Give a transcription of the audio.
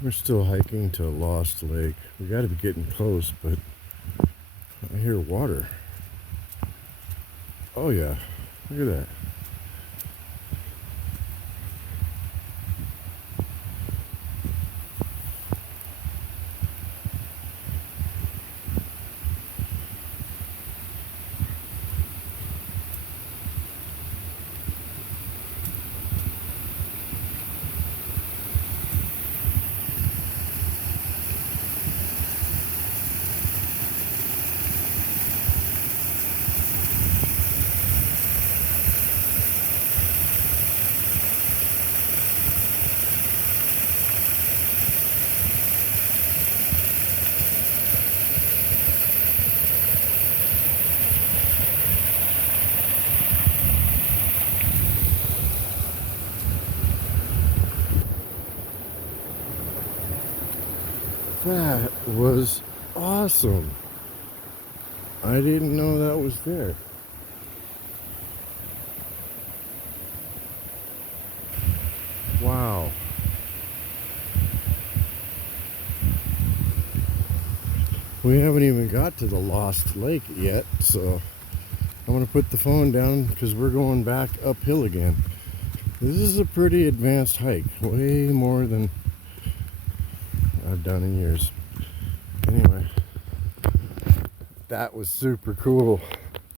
We're still hiking to Lost Lake. We got to be getting close, but I hear water. Oh yeah, look at that. That was awesome. I didn't know that was there. Wow. We haven't even got to the Lost Lake yet, so I'm going to put the phone down because we're going back uphill again. This is a pretty advanced hike, way more than I've done in years. Anyway, that was super cool.